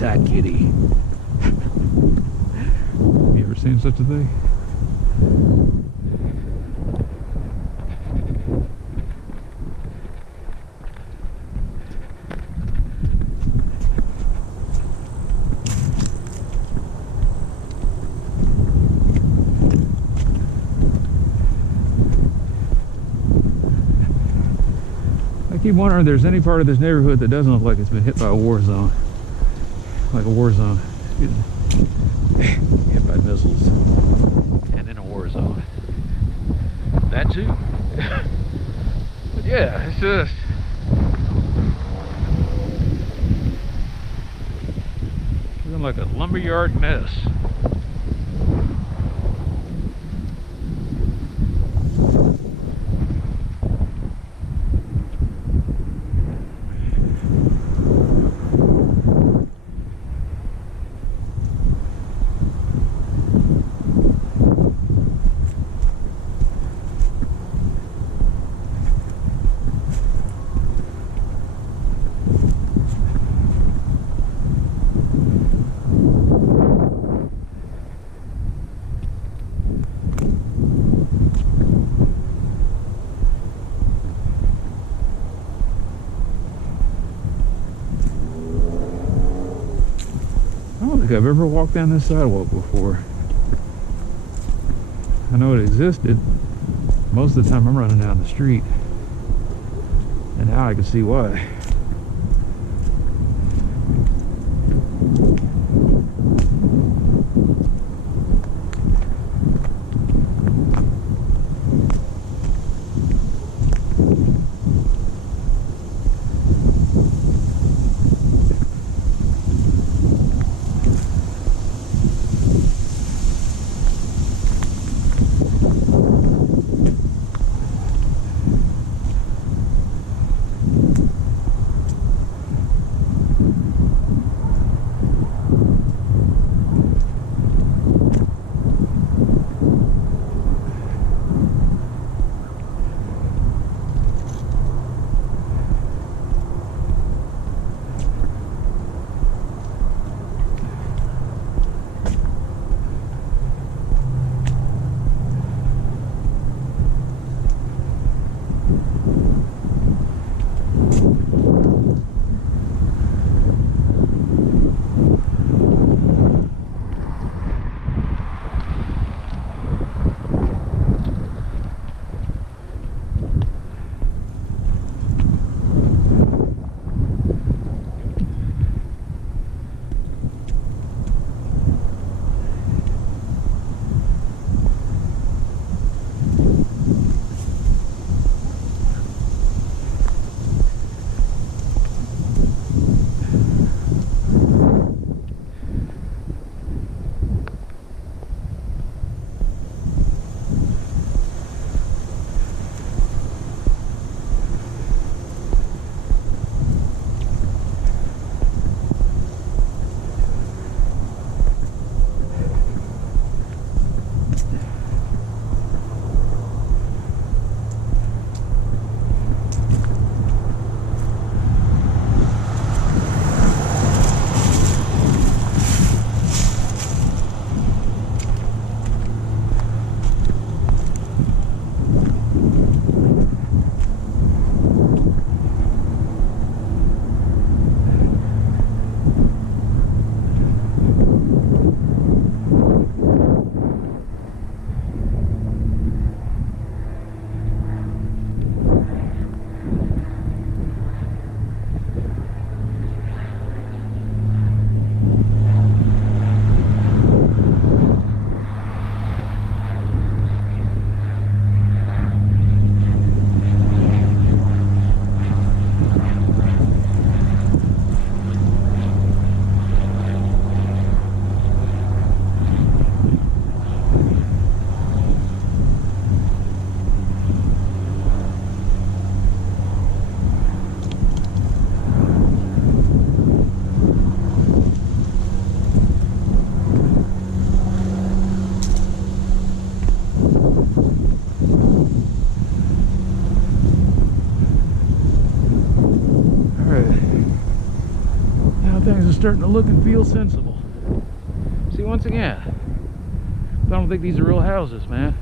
tight kitty. Have you ever seen such a thing? I keep wondering if there's any part of this neighborhood that doesn't look like it's been hit by a war zone. Like a war zone. Excuse me. Hit by missiles. And in a war zone. That too. But yeah, it's just... feeling like a lumberyard mess. I don't think I've ever walked down this sidewalk before. I know it existed. Most of the time I'm running down the street. And now I can see why. things are starting to look and feel sensible. See, once again, I don't think these are real houses, man.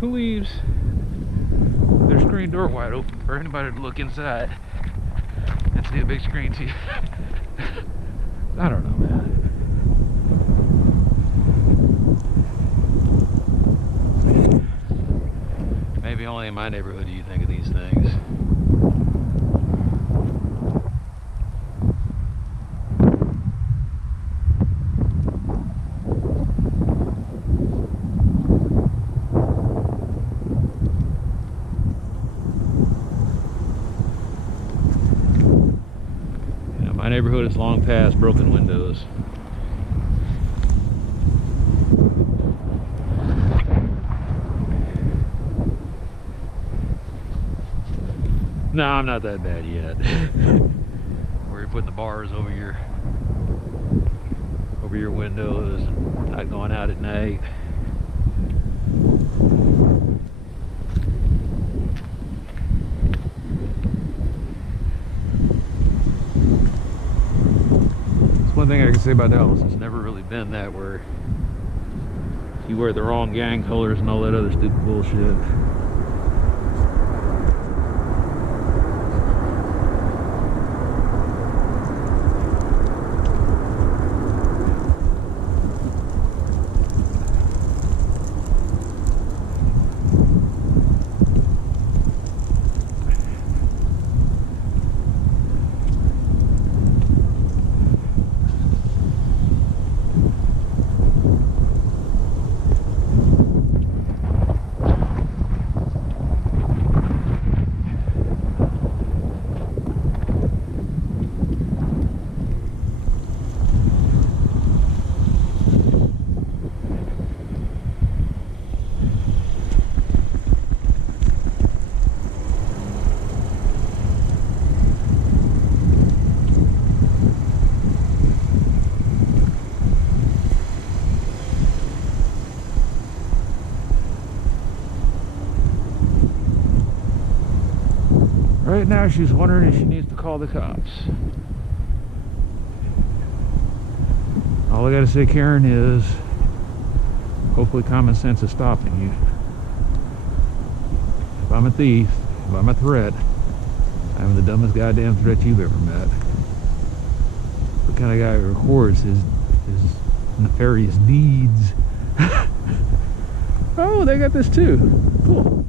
Who leaves their screen door wide open for anybody to look inside and see a big screen TV? I don't know, man. Maybe only in my neighborhood do you think of these things. My neighborhood is long past broken windows. No, I'm not that bad yet. Where you're putting the bars over your windows and not going out at night. One thing I can say about Dallas, it's never really been that where you wear the wrong gang colors and all that other stupid bullshit. Right now she's wondering if she needs to call the cops. All I gotta say, Karen, is hopefully common sense is stopping you. If I'm a thief, if I'm a threat, I'm the dumbest goddamn threat you've ever met. The kind of guy who records his nefarious deeds. Oh, they got this too. Cool.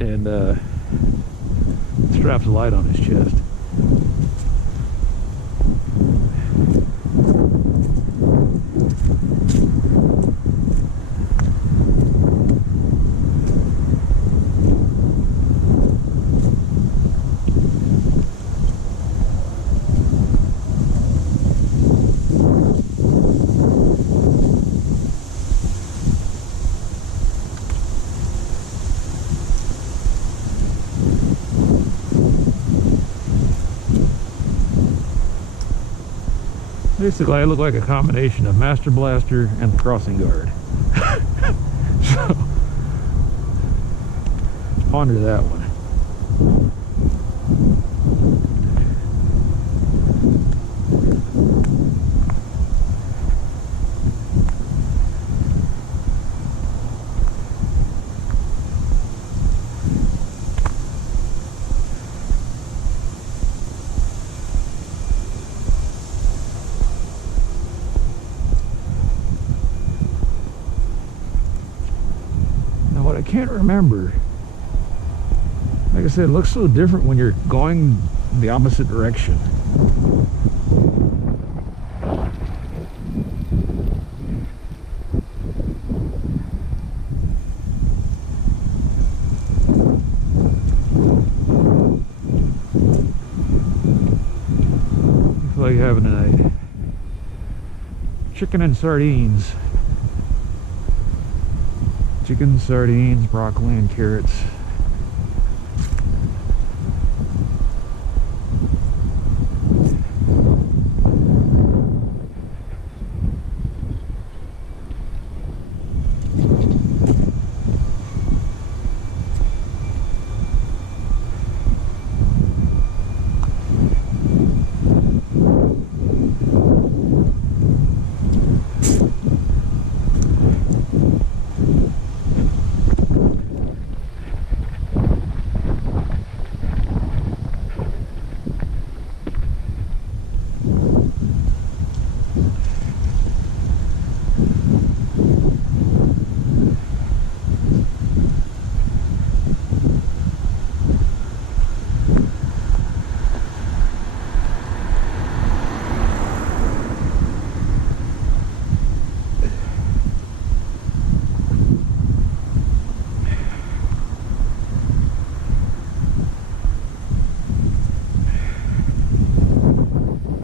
And straps a light on his chest. Basically, I look like a combination of Master Blaster and the Crossing Guard. So, ponder that one. I can't remember. Like I said, it looks so different when you're going the opposite direction. I feel like having a chicken and sardines. Chicken, sardines, broccoli, and carrots.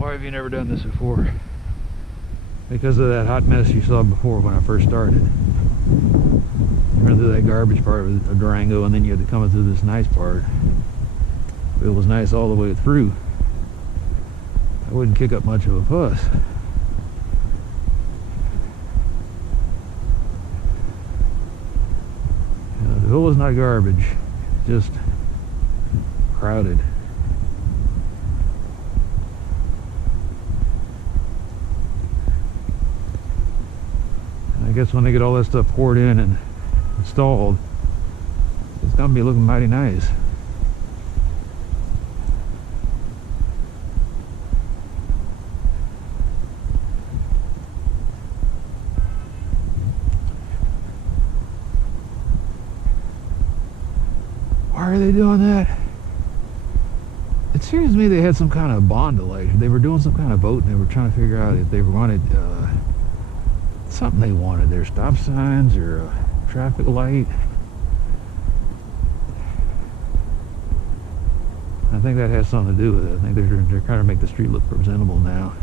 Why have you never done this before? Because of that hot mess you saw before when I first started. You run through that garbage part of Durango, and then you had to come through this nice part. It was nice all the way through. I wouldn't kick up much of a fuss. The hill is not garbage, just crowded. And I guess when they get all that stuff poured in and installed, it's gonna be looking mighty nice. Why are they doing that? It seems to me they had some kind of bond delay. They were doing some kind of vote, and they were trying to figure out if they wanted something they wanted. Their stop signs or a traffic light. I think that has something to do with it. I think they're trying to make the street look presentable now.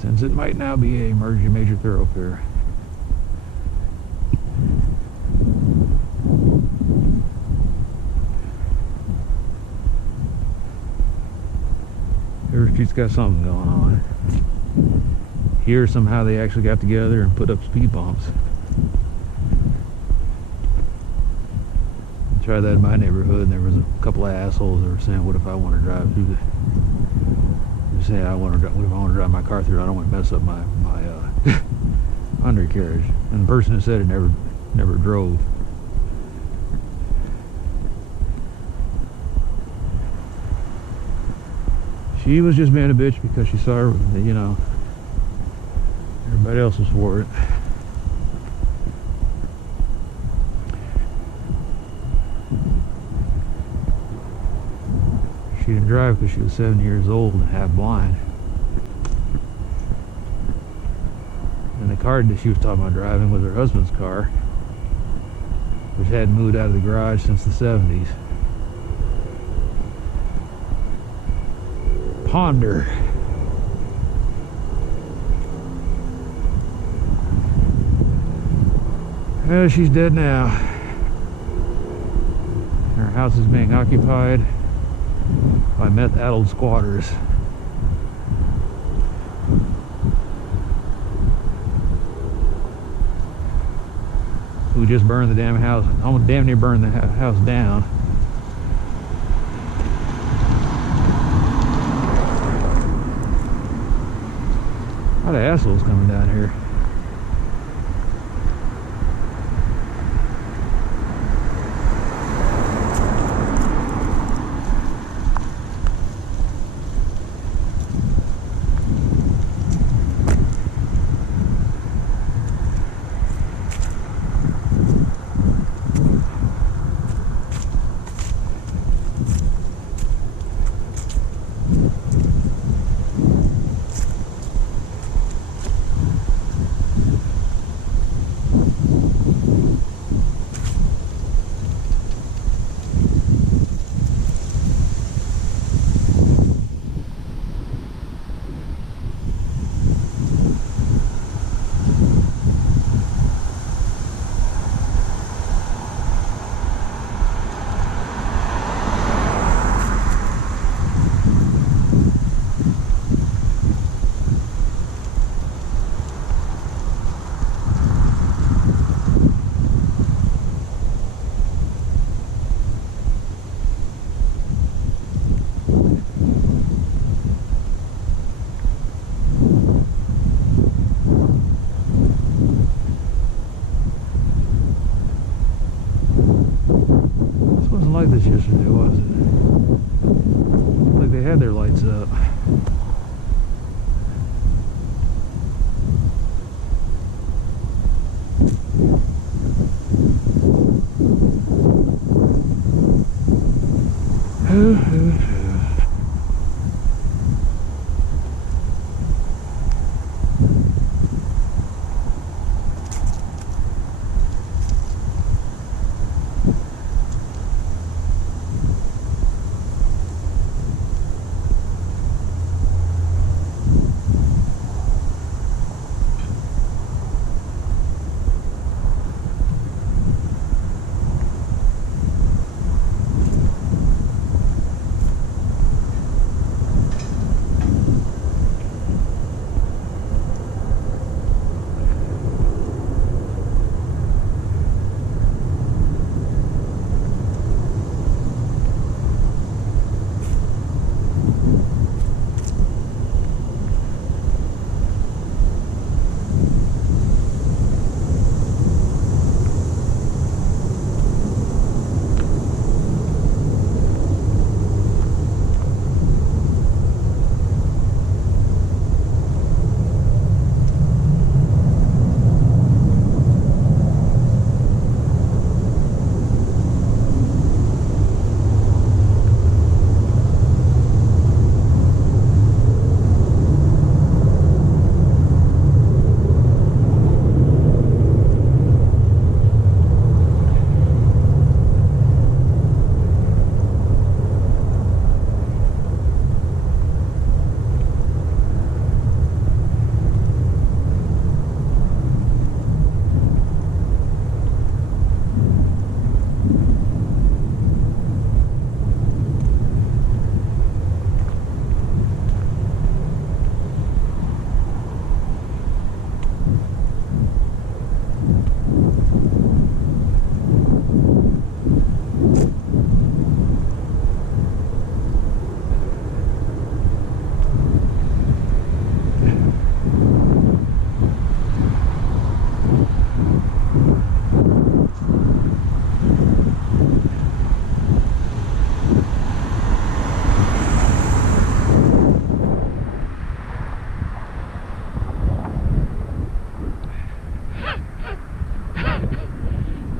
Since it might now be a major thoroughfare. Every street's got something going on. Here somehow they actually got together and put up speed bumps. I tried that in my neighborhood, and there was a couple of assholes that were saying, what if I want to drive through the... They're saying, what if I want to drive my car through? I don't want to mess up my undercarriage. And the person who said it never drove. She was just being a bitch because she saw, you know, everybody else was for it. She didn't drive because she was 7 years old and half blind. And the car that she was talking about driving was her husband's car, which hadn't moved out of the garage since the 70s. Ponder. Well, she's dead now. Her house is being occupied by meth-addled squatters. Who just burned the damn house, almost damn near burned the house down. A lot of assholes coming down here.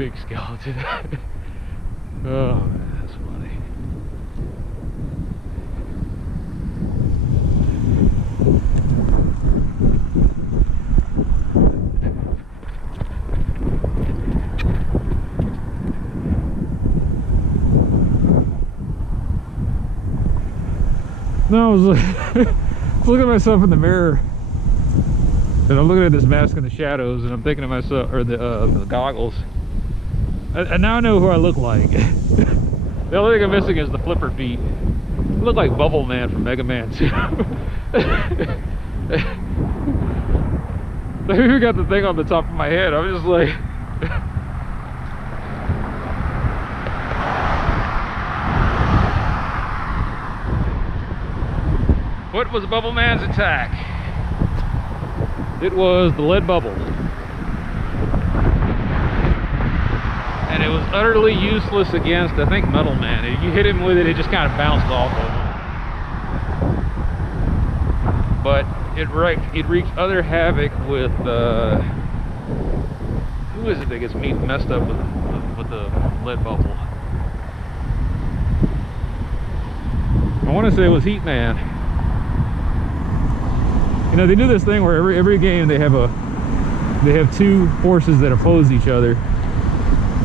big skeleton. Oh man, that's funny. No, I was looking at myself in the mirror, and I'm looking at this mask in the shadows, and I'm thinking to myself, or the goggles, and now I know who I look like. The only thing I'm missing is the flipper feet. I look like Bubble Man from Mega Man 2. I even got the thing on the top of my head. I'm just like... What was Bubble Man's attack? It was the lead bubble. And it was utterly useless against, I think, Metal Man. If you hit him with it, it just kind of bounced off of him. But it wreaks other havoc with, who is it that gets messed up with the lead bubble? I want to say it was Heat Man. You know, they do this thing where every game they have two forces that oppose each other,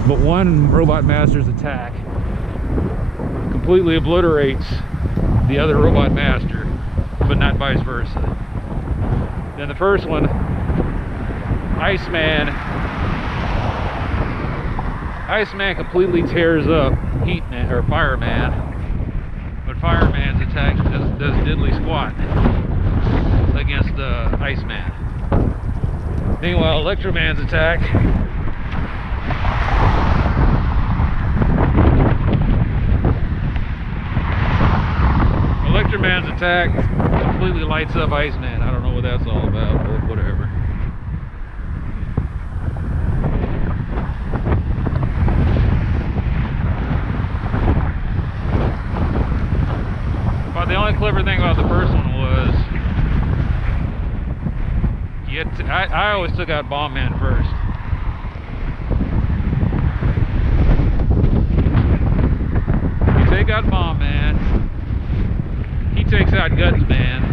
but one robot master's attack completely obliterates the other robot master, but not vice versa. Then the first one, Iceman completely tears up Heatman or Fireman, but Fireman's attack does diddly squat against Iceman. Meanwhile, Electroman's attack completely lights up Iceman. I don't know what that's all about, but whatever. But the only clever thing about the first one was I always took out Bomb Man first. You take out Bomb Man, he takes out Guts Man.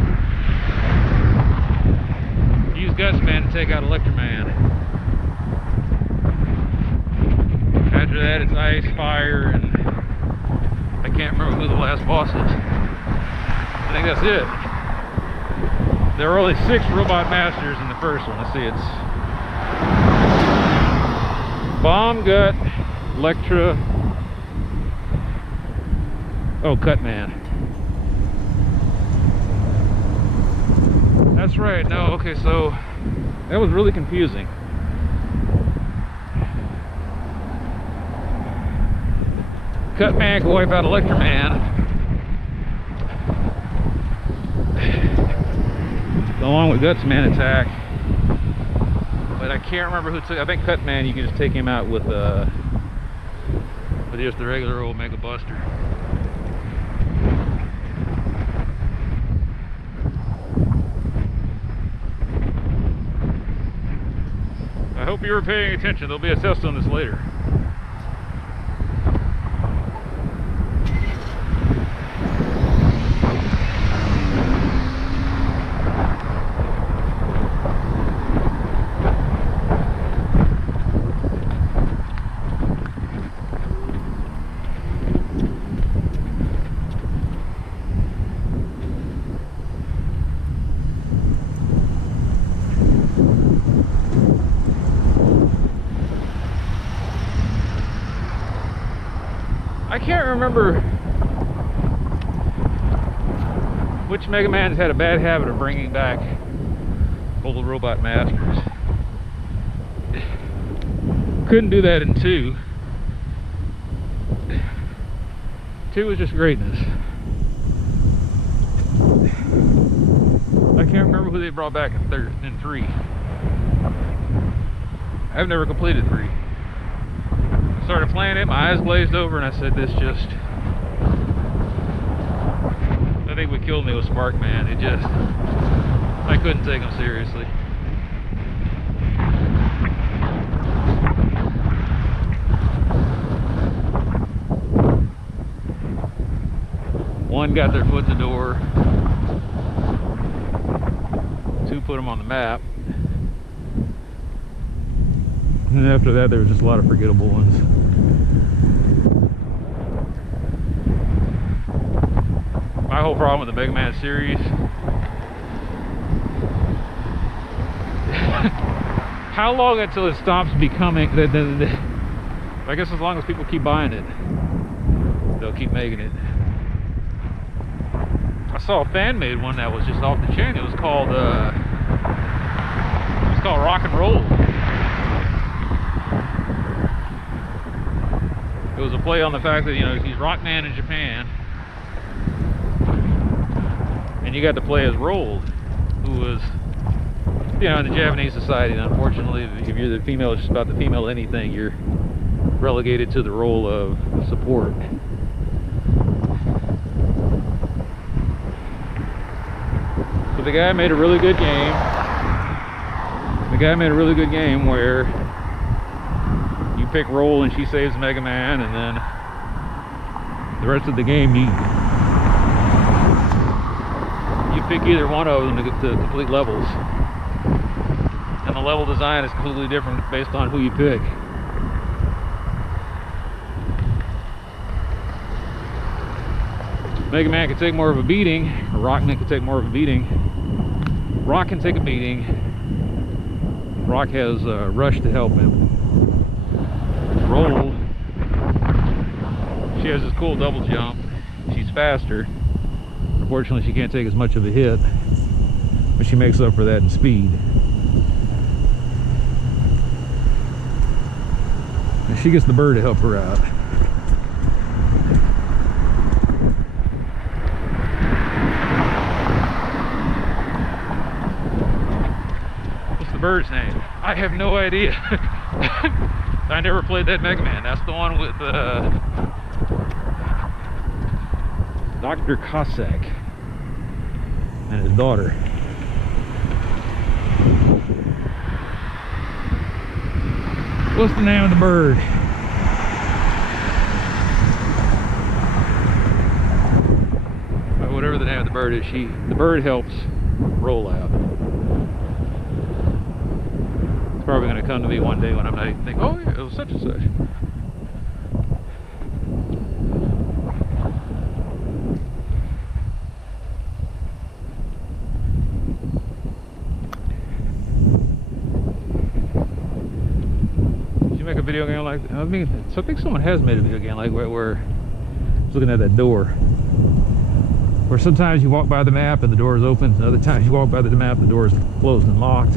You use Guts Man to take out Electroman. After that, it's Ice, Fire, and I can't remember who the last boss is. I think that's it. There were only 6 robot masters in the first one. Let's see, it's Bomb, Gut, Electra, oh, Cutman. That's right. No, okay, so that was really confusing. Cutman can wipe out Electroman, along with Gutsman attack, but I can't remember who took. I think Cutman, you can just take him out with just the regular old Mega Buster. I hope you were paying attention. There'll be a test on this later. I can't remember which Mega Man's had a bad habit of bringing back old robot masters. Couldn't do that in 2. 2 was just greatness. I can't remember who they brought back in 3. I've never completed 3. Started playing it, my eyes glazed over, and I said, this just... I think what killed me was Spark Man. It just... I couldn't take him seriously. Them got their foot in the door. 2 put them on the map. And after that, there was just a lot of forgettable ones. My whole problem with the Mega Man series, how long until it stops becoming, I guess as long as people keep buying it, they'll keep making it. I saw a fan-made one that was just off the chain. It was called Rock and Roll. It was a play on the fact that, you know, he's Rockman in Japan, and you got to play as Roll, who was, you know, in the Japanese society, and unfortunately, if you're the female, just about the female anything, you're relegated to the role of support. But the guy made a really good game. The guy made a really good game where you pick Roll and she saves Mega Man, and then the rest of the game you pick either one of them to complete levels. And the level design is completely different based on who you pick. Mega Man can take more of a beating, or Rockman can take more of a beating. Rock can take a beating. Rock has Rush to help him. Roll, she has this cool double jump. She's faster. Unfortunately, she can't take as much of a hit, but she makes up for that in speed. And she gets the bird to help her out. Bird's name? I have no idea. I never played that Mega Man. That's the one with Dr. Cossack and his daughter. What's the name of the bird? Well, whatever the name of the bird is, the bird helps Roll out. Probably going to come to me one day when I'm not even thinking, oh yeah, it was such and such. Did you make a video game like that? I mean, so I think someone has made a video game like where I was looking at that door, where sometimes you walk by the map and the door is open, and other times you walk by the map and the door is closed and locked.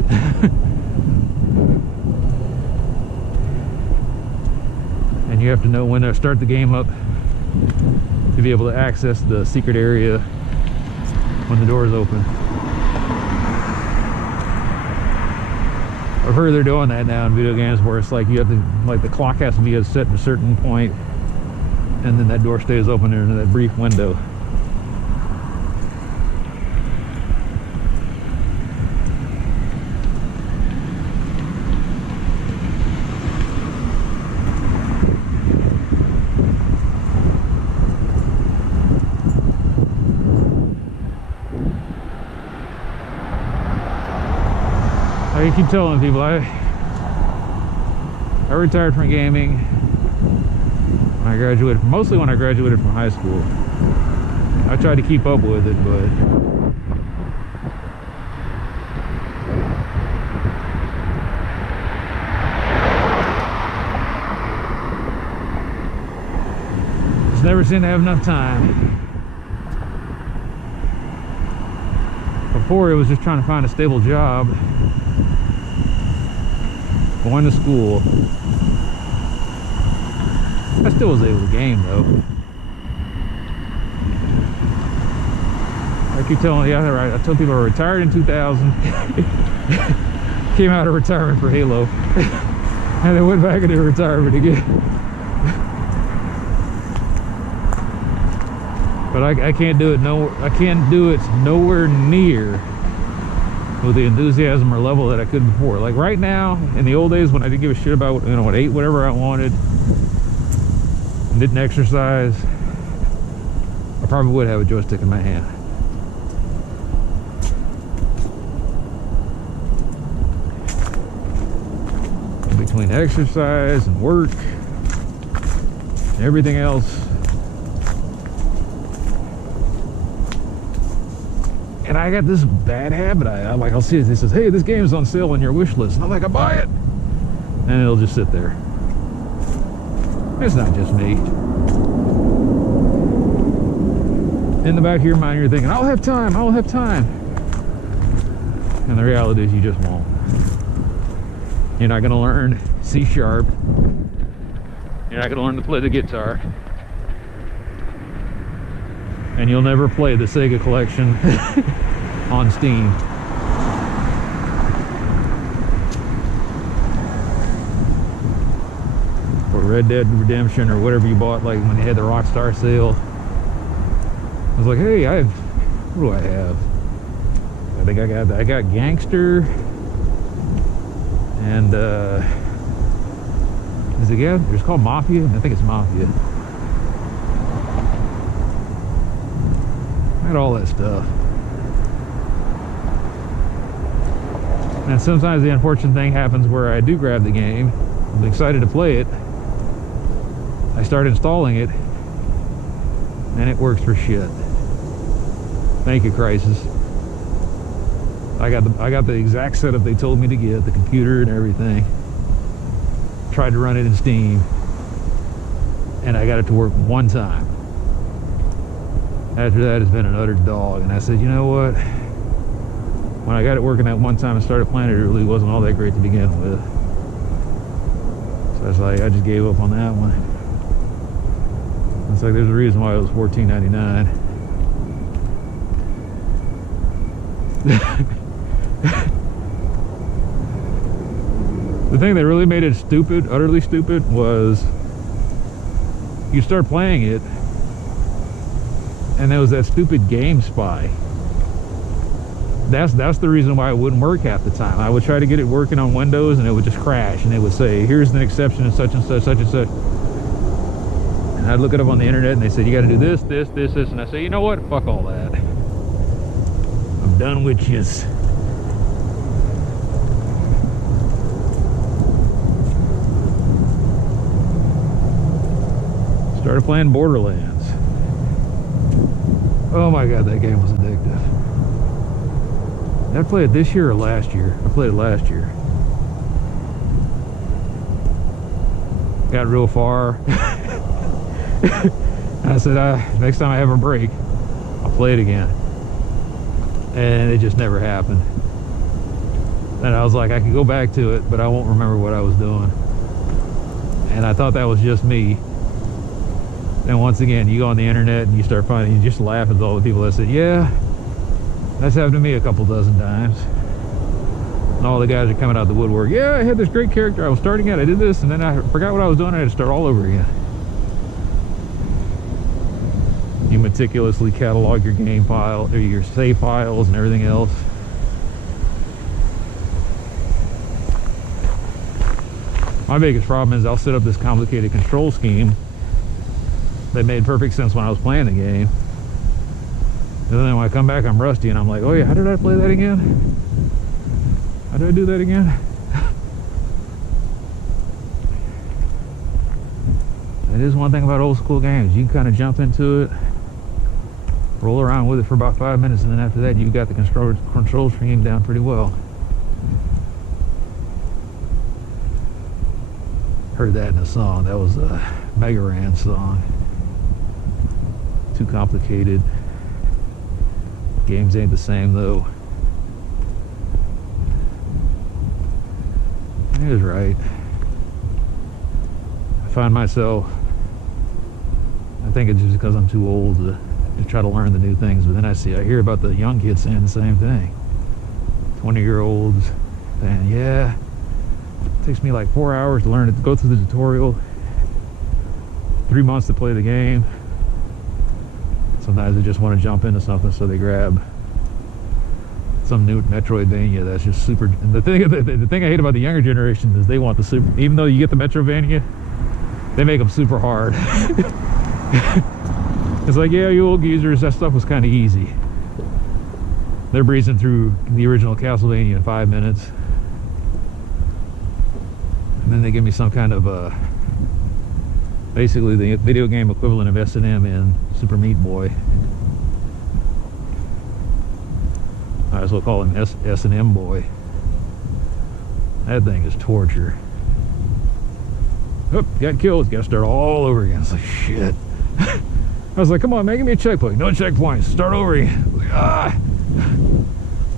And you have to know when to start the game up to be able to access the secret area when the door is open. I've heard they're doing that now in video games, where it's like you have to, like the clock has to be set at a certain point, and then that door stays open in that brief window. I keep telling people I retired from gaming when I graduated, mostly when I graduated from high school. I tried to keep up with it, but just never seemed to have enough time. Before, it was just trying to find a stable job, going to school. I still was able to game though. I keep telling, yeah, right. I told people I retired in 2000. Came out of retirement for Halo. And then went back into retirement again. But I can't do it nowhere near with the enthusiasm or level that I could before. Like right now, in the old days when I didn't give a shit about, you know, what I ate whatever I wanted, didn't exercise, I probably would have a joystick in my hand. Between exercise and work and everything else. And I got this bad habit. I'm like, I'll see it. It says, hey, this game is on sale on your wish list. And I'm like, I buy it. And it'll just sit there. It's not just me. In the back of your mind, you're thinking, I'll have time, I'll have time. And the reality is you just won't. You're not going to learn C#. You're not going to learn to play the guitar. And you'll never play the Sega collection on Steam. Or Red Dead Redemption or whatever you bought, like when they had the Rockstar sale. I was like, hey, what do I have? I think I got Gangster. And is it again? It's called Mafia? I think it's Mafia. I had all that stuff. And sometimes the unfortunate thing happens where I do grab the game, I'm excited to play it, I start installing it, and it works for shit. Thank you, Crisis. I got the exact setup they told me to get, the computer and everything. Tried to run it in Steam, and I got it to work one time. After that, it's been an utter dog, and I said, you know what? When I got it working that one time and started playing it, it really wasn't all that great to begin with. So I was like, I just gave up on that one. It's like there's a reason why it was $14.99. The thing that really made it stupid, utterly stupid, was you start playing it and there was that stupid game spy. That's the reason why it wouldn't work half the time. I would try to get it working on Windows and it would just crash, and it would say, here's an exception in such and such, such and such. And I'd look it up on the internet and they said, you got to do this, this, this, this. And I say, you know what? Fuck all that. I'm done with yous. Started playing Borderlands. Oh my god, that game was addictive. Did I play it this year or last year? I played it last year. Got real far. I said, next time I have a break, I'll play it again. And it just never happened. And I was like, I could go back to it, but I won't remember what I was doing. And I thought that was just me. And once again, you go on the internet and you start finding, you just laugh at all the people that said, yeah, that's happened to me a couple dozen times. And all the guys are coming out the woodwork. Yeah, I had this great character. I was starting out, I did this, and then I forgot what I was doing. I had to start all over again. You meticulously catalog your game file, or your save files and everything else. My biggest problem is I'll set up this complicated control scheme that made perfect sense when I was playing the game. And then when I come back, I'm rusty, and I'm like, oh yeah, how did I play that again? How did I do that again? It is one thing about old school games. You can kind of jump into it, roll around with it for about 5 minutes, and then after that, you've got the control scheme down pretty well. Heard that in a song. That was a Mega Ran song. Too complicated. Games ain't the same though. He was right. I find myself, I think it's just because I'm too old to try to learn the new things, but then I hear about the young kids saying the same thing. 20-year-olds saying, yeah, it takes me like 4 hours to learn it, to go through the tutorial, 3 months to play the game. Sometimes they just want to jump into something, so they grab some new Metroidvania that's just super. And the thing I hate about the younger generation is they want the super. Even though you get the Metroidvania, they make them super hard. It's like, yeah, you old geezers, that stuff was kind of easy. They're breezing through the original Castlevania in 5 minutes. And then they give me some kind of, basically the video game equivalent of S&M in Super Meat Boy. I might as well call him S&M Boy. That thing is torture. Oh, got killed, gotta start all over again. It's like, shit. I was like, come on, man, give me a checkpoint. No checkpoints, start over again. Like, ah.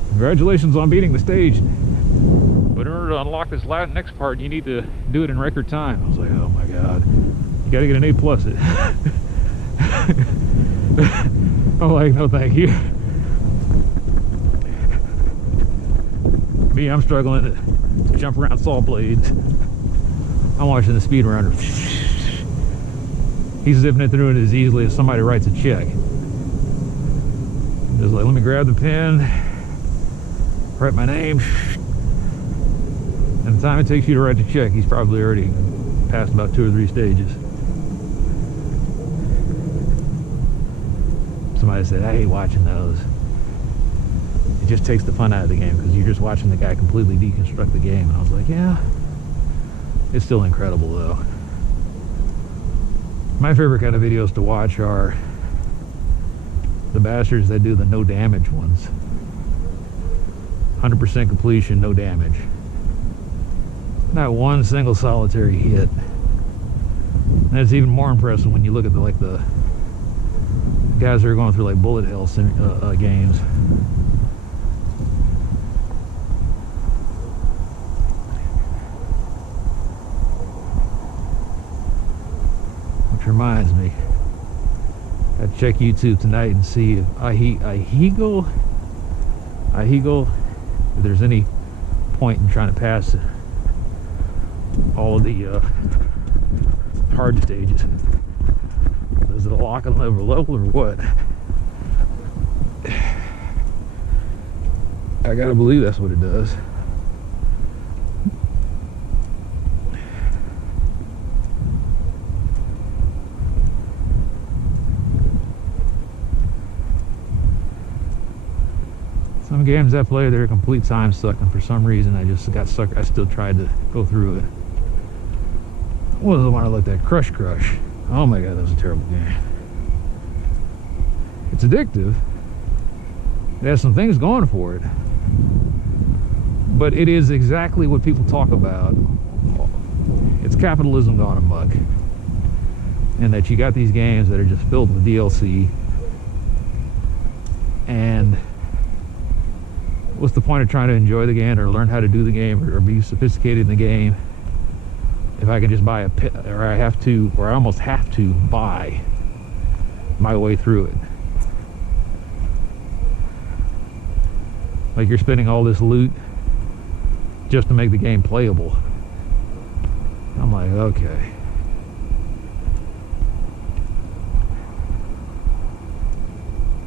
Congratulations on beating the stage. But in order to unlock this next part, you need to do it in record time. I was like, oh my god. You gotta get an A+. I'm like, no thank you. Me, I'm struggling to jump around saw blades. I'm watching the speedrunner. He's zipping it through it as easily as somebody writes a check. Just like, let me grab the pen, write my name, and the time it takes you to write the check, he's probably already passed about 2 or 3 stages. Somebody said, I hate watching those. It just takes the fun out of the game because you're just watching the guy completely deconstruct the game. And I was like, yeah, it's still incredible though. My favorite kind of videos to watch are the bastards that do the no damage ones. 100% completion, no damage. Not one single solitary hit. And it's even more impressive when you look at the guys that are going through like bullet hell games. Which reminds me, I'd check YouTube tonight and see if Ahegel, if there's any point in trying to pass all of the hard stages. Is it a lock and level or what? I gotta believe that's what it does. Some games I play, they're a complete time suck, and for some reason I just got stuck. I still tried to go through it. What was the one I looked at? Crush. Oh my god, that was a terrible game. It's addictive. It has some things going for it. But it is exactly what people talk about. It's capitalism gone amok. And that you got these games that are just filled with DLC. And what's the point of trying to enjoy the game or learn how to do the game or be sophisticated in the game if I can just buy or I almost have to buy my way through it? Like you're spending all this loot just to make the game playable. I'm like, okay.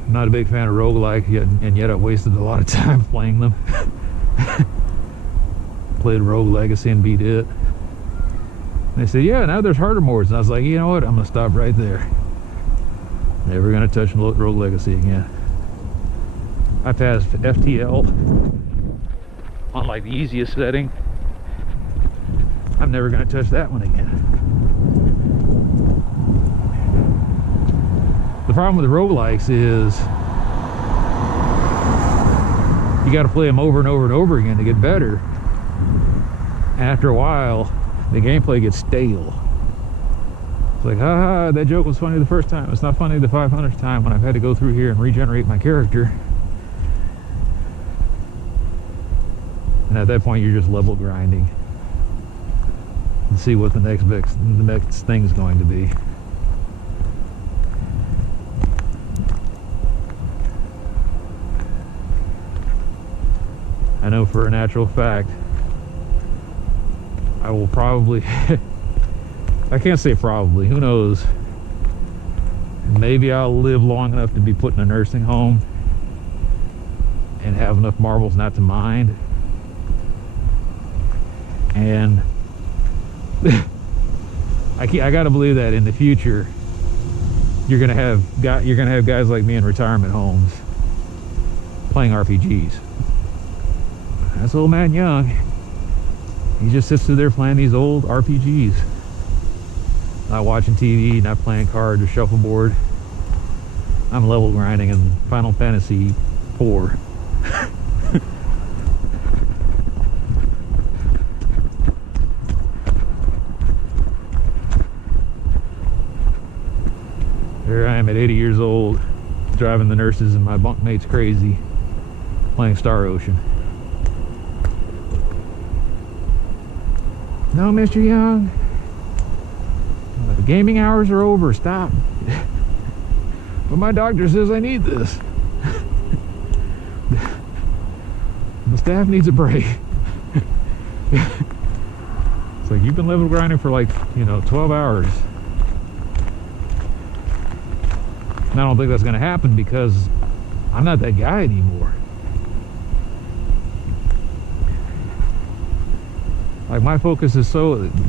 I'm not a big fan of roguelike, and yet I wasted a lot of time playing them. Played Rogue Legacy and beat it. And they said, yeah, now there's harder modes. And I was like, you know what? I'm going to stop right there. Never going to touch Rogue Legacy again. I passed FTL on like the easiest setting. I'm never going to touch that one again. The problem with the roguelikes is you got to play them over and over and over again to get better. And after a while, the gameplay gets stale. It's like, haha, that joke was funny the first time. It's not funny the 500th time when I've had to go through here and regenerate my character. And at that point, you're just level grinding and see what the next thing's going to be. I know for a natural fact I will probably I can't say probably, who knows, maybe I'll live long enough to be put in a nursing home and have enough marbles not to mind, and I gotta believe that in the future you're gonna have guys like me in retirement homes playing RPGs. That's old man Young. He just sits through there playing these old RPGs. Not watching TV, not playing cards or shuffleboard. I'm level grinding in Final Fantasy 4. Here I am at 80 years old, driving the nurses and my bunkmates crazy, playing Star Ocean. No, Mr. Young. The gaming hours are over. Stop. But my doctor says I need this. The staff needs a break. It's like, you've been level grinding for like, 12 hours. And I don't think that's going to happen because I'm not that guy anymore. Like, my focus is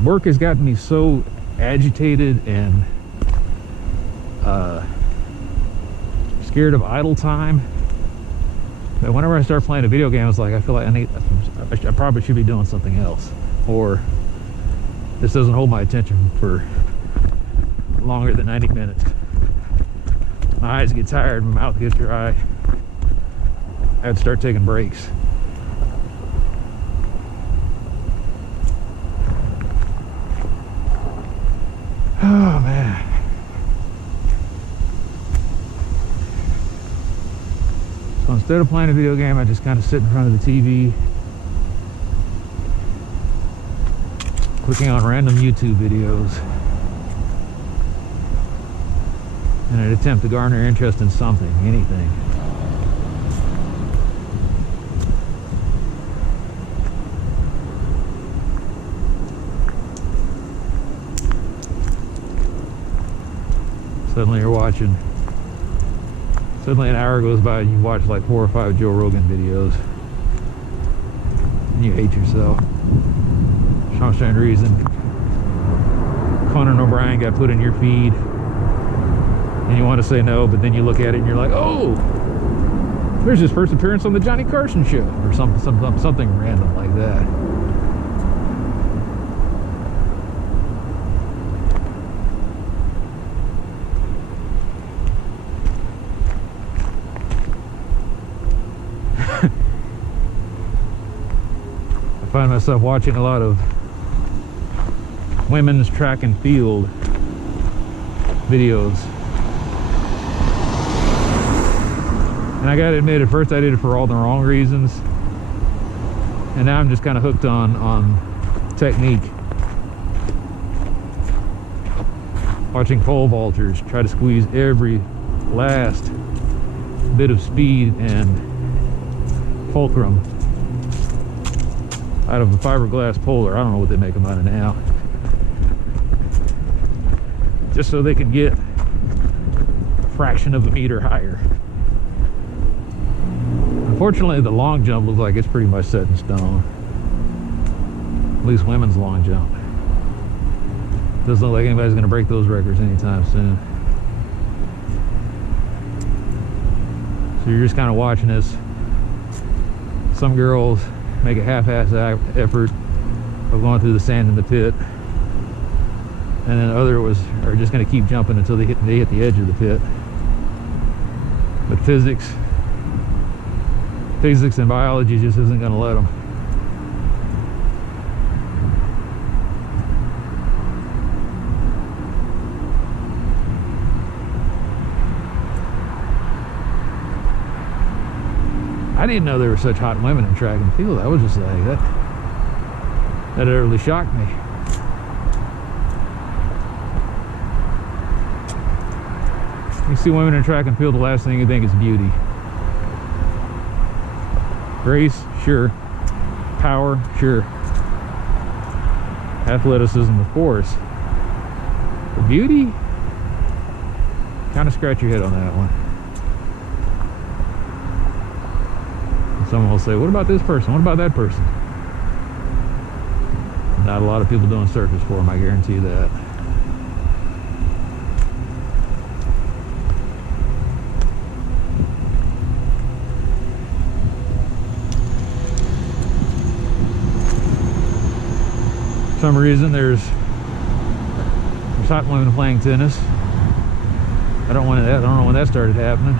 work has gotten me so agitated and scared of idle time that whenever I start playing a video game, it's like I feel like I probably should be doing something else, or this doesn't hold my attention for longer than 90 minutes. My eyes get tired, my mouth gets dry. I have to start taking breaks. Oh man. So instead of playing a video game, I just kind of sit in front of the TV, clicking on random YouTube videos in an attempt to garner interest in something, anything. Suddenly you're watching, suddenly an hour goes by and you watch like 4 or 5 Joe Rogan videos and you hate yourself. Some strange reason Conan O'Brien got put in your feed and you want to say no, but then you look at it and you're like, oh, there's his first appearance on the Johnny Carson show, or something random like that. I find myself watching a lot of women's track and field videos. And I gotta admit, at first I did it for all the wrong reasons. And now I'm just kind of hooked on technique. Watching pole vaulters try to squeeze every last bit of speed and fulcrum out of a fiberglass pole, or I don't know what they make them out of now, just so they can get a fraction of a meter higher. Unfortunately, the long jump looks like it's pretty much set in stone. At least women's long jump. Doesn't look like anybody's going to break those records anytime soon. So you're just kind of watching this. Some girls make a half-ass effort of going through the sand in the pit, and then others are just going to keep jumping until they hit the edge of the pit. But physics and biology just isn't going to let them. I didn't know there were such hot women in track and field. I was just like, that utterly shocked me. You see women in track and field, the last thing you think is beauty. Grace, sure. Power, sure. Athleticism, of course. But beauty? Kind of scratch your head on that one. And someone will say, what about this person? What about that person? Not a lot of people doing circus for them, I guarantee that. some reason there's hot women playing tennis. I don't know when that started happening.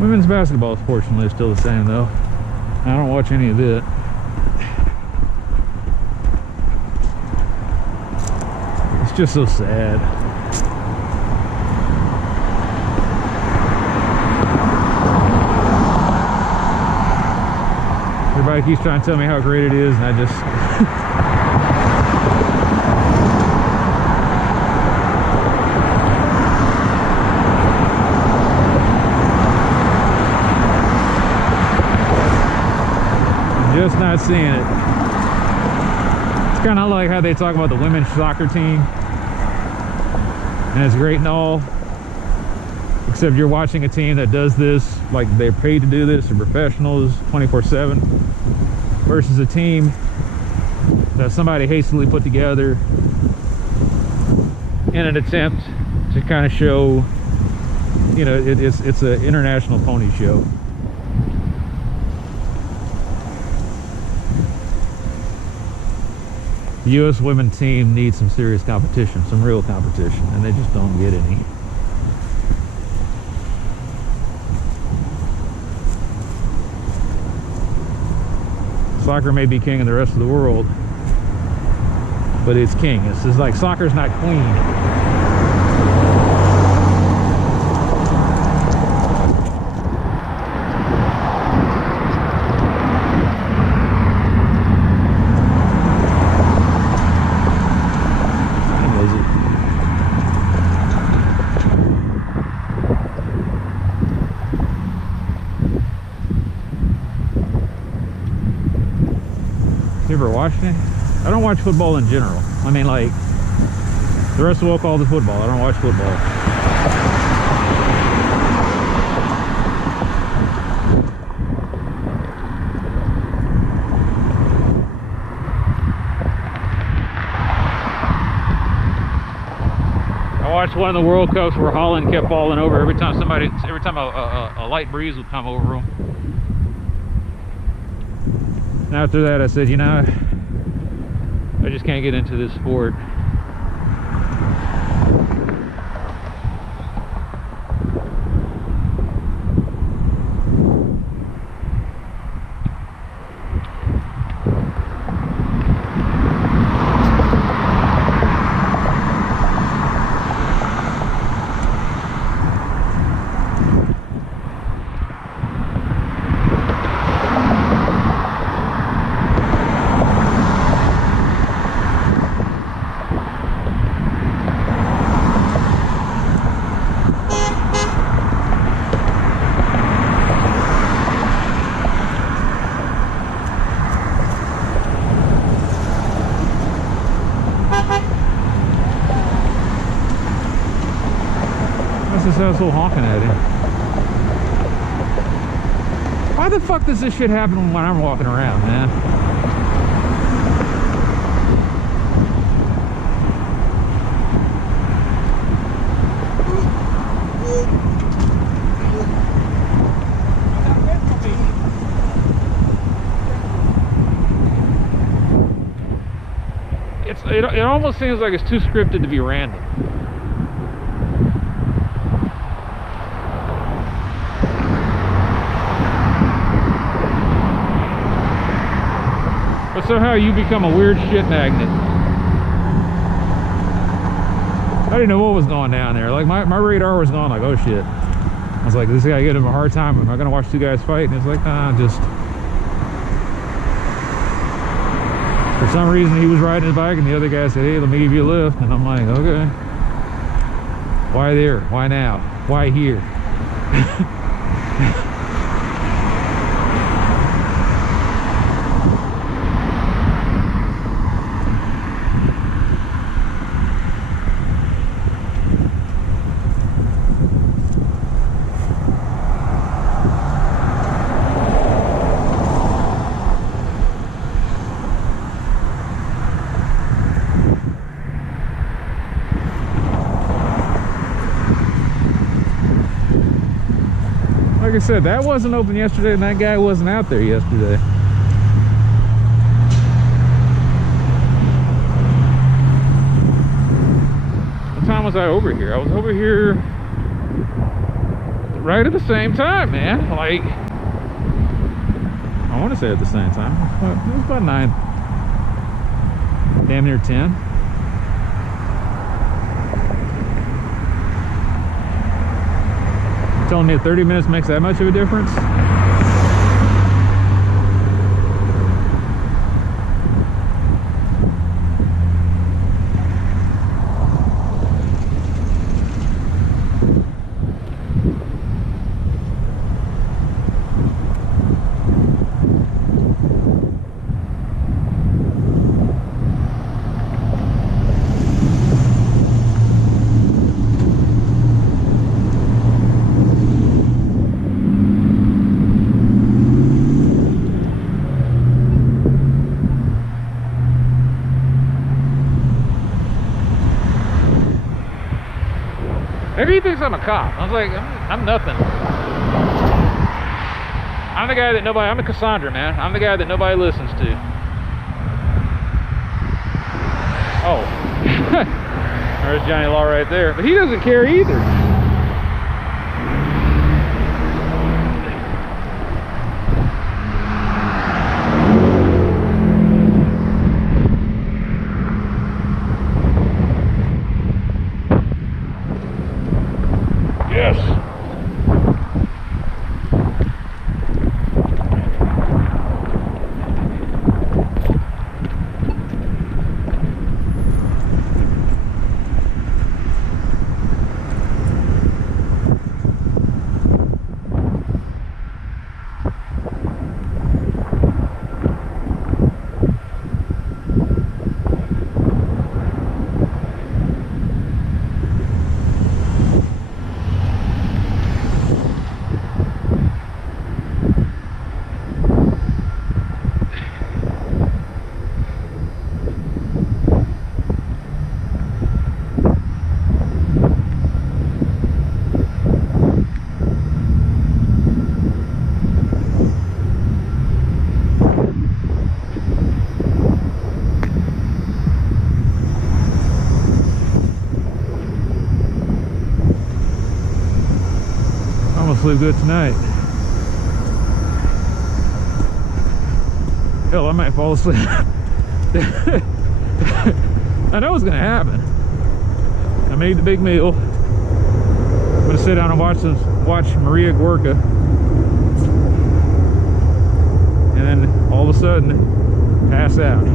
Women's basketball, fortunately, is still the same, though. I don't watch any of it. It's just so sad. Everybody keeps trying to tell me how great it is, and I just... just not seeing it. It's kind of like how they talk about the women's soccer team, and it's great and all, except you're watching a team that does this, like they're paid to do this, they're professionals 24/7, versus a team that somebody hastily put together in an attempt to kind of show, you know, it's an international pony show. The U.S. women's team needs some serious competition, some real competition, and they just don't get any. Soccer may be king of the rest of the world, but it's king. It's just like soccer's not queen. You ever watched it? I don't watch football in general. I mean, like, the rest of the world calls it football. I don't watch football. I watched one of the World Cups where Holland kept falling over every time a light breeze would come over them. And after that, I said, you know, I just can't get into this sport. This asshole honking at him. Why the fuck does this shit happen when I'm walking around, man? It almost seems like it's too scripted to be random. But somehow you become a weird shit magnet. I didn't know what was going down there. Like my radar was going like, oh shit. I was like, this guy giving him a hard time. Am I gonna watch two guys fight? And it's like, nah, just. For some reason he was riding his bike and the other guy said, hey, let me give you a lift. And I'm like, okay. Why there? Why now? Why here? Like I said, that wasn't open yesterday and that guy wasn't out there yesterday. What time was I over here? I was over here right at the same time, man. Like, I want to say at the same time. It was about 9. Damn near 10. You're telling me 30 minutes makes that much of a difference? Maybe he thinks I'm a cop. I was like, I'm nothing. I'm the guy that nobody, I'm a Cassandra, man. I'm the guy that nobody listens to. Oh. There's Johnny Law right there. But he doesn't care either. Sleep good tonight. Hell, I might fall asleep. I know it's gonna happen. I made the big meal. I'm gonna sit down and watch Maria Gorka, and then all of a sudden pass out.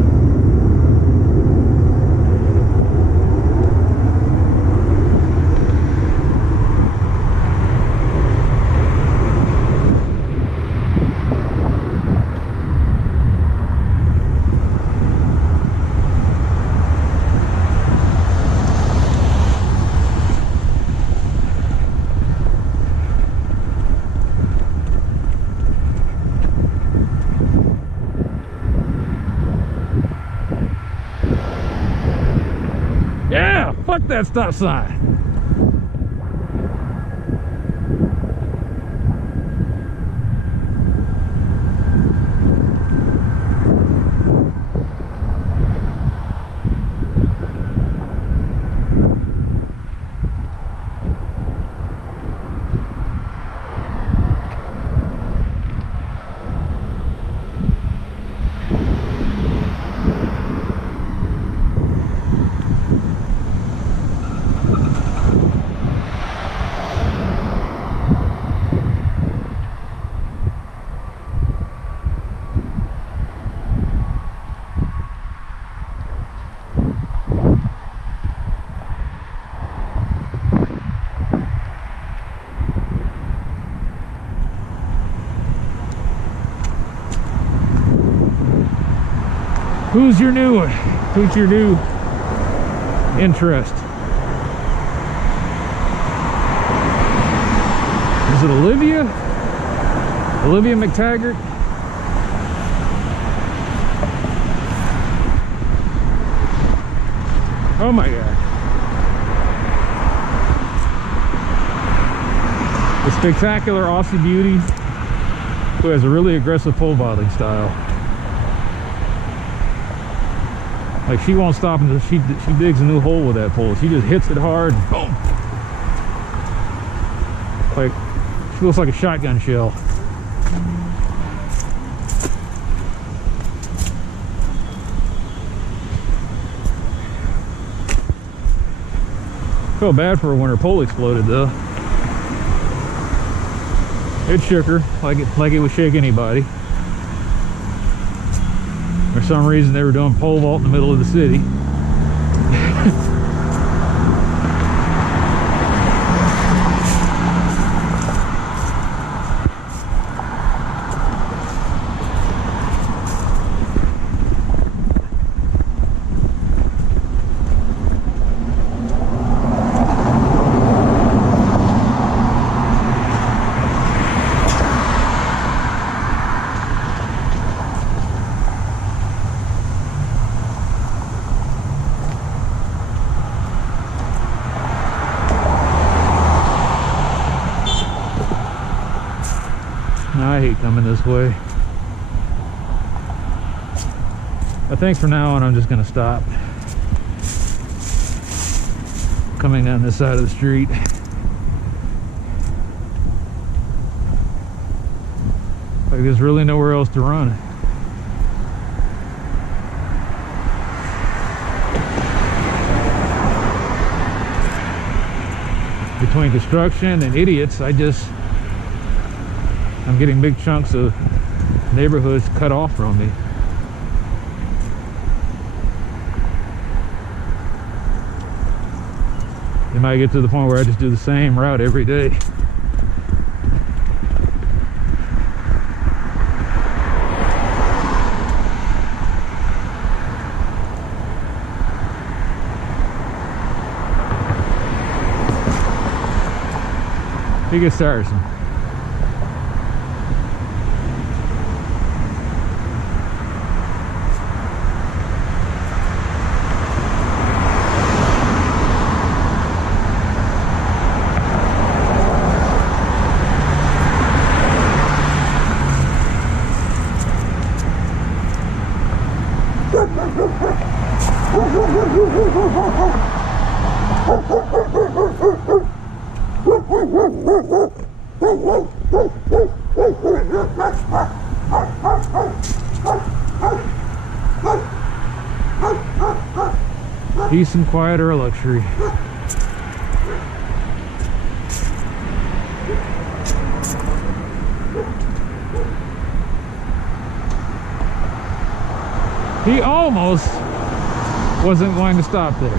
Fuck that stop sign. Who's your new interest? Is it Olivia? Olivia McTaggart? Oh my God. The Spectacular Aussie beauty who has a really aggressive pole vaulting style. Like, she won't stop until she digs a new hole with that pole. She just hits it hard, boom. Like, she looks like a shotgun shell. Felt bad for her when her pole exploded though. It shook her like it would shake anybody. For some reason they were doing pole vault in the middle of the city. I hate coming this way. I think from now on I'm just gonna stop coming down this side of the street. Like, there's really nowhere else to run. Between construction and idiots, I'm getting big chunks of neighborhoods cut off from me. It might get to the point where I just do the same route every day. It gets tiresome. Peace and quiet are a luxury. He almost wasn't going to stop there.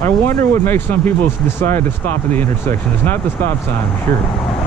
I wonder what makes some people decide to stop at the intersection. It's not the stop sign, for sure.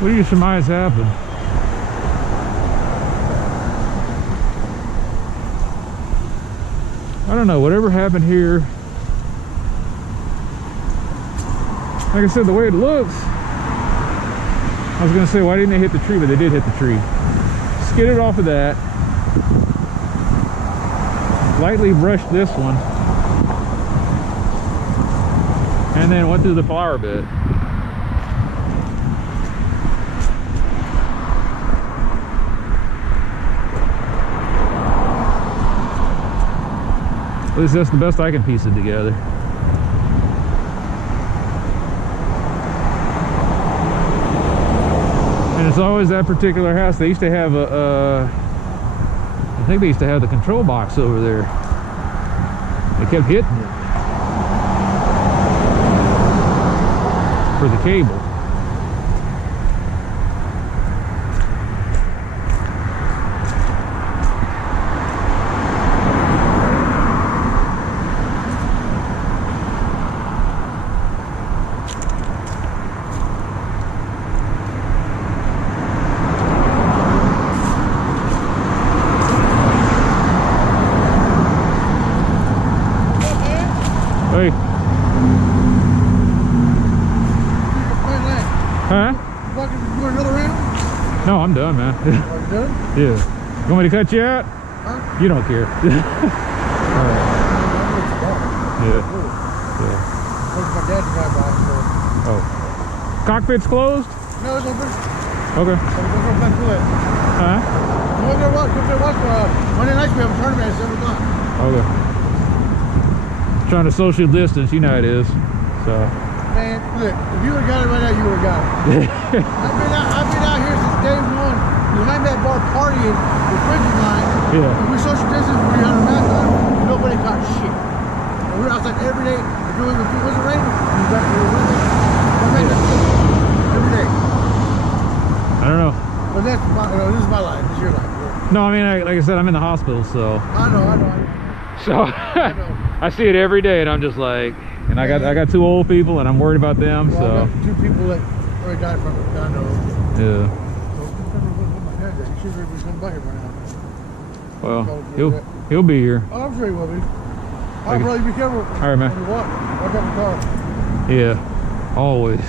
What do you surmise happened? I don't know, whatever happened here. Like I said, the way it looks, I was gonna say, why didn't they hit the tree? But they did hit the tree. Skidded off of that. Lightly brushed this one. And then went through the flower bed. At least that's the best I can piece it together. And It's always that particular house. They used to have I think they used to have the control box over there. They kept hitting it for the cable. Hey. Huh? You want another round? No, I'm done, man. Are you done? Yeah. You want me to cut you out? Huh? You don't care. Alright. Yeah. Yeah. Where's my dad's drive by? So. Oh. Cockpit's closed? No, it's open. Okay. So we'll go back to it. Huh? We'll go watch Monday night we have a tournament at 7 o'clock. Okay. Trying to social distance, you know how it is. So. Man, look, if you would have got it right now, you would have got it. I've been out here since day one, behind that bar partying with Frenchie line. Yeah. And we social distance, we had a mask on, nobody caught shit. And we were outside every day. If it wasn't raining, we was back here with it. Every day. I don't know. But that's my, this is my life. This is your life. No, I mean, like I said, I'm in the hospital, so. I know. So I see it every day, and I'm just like, and I got 2 old people, and I'm worried about them. Well, So I got 2 people that already died from it. I know. yeah. He should have come back here by now. Well, he'll be here. Oh, I'm sure he will be. Okay. I'd rather be careful. All right, man. When you walk out the car. Yeah, always.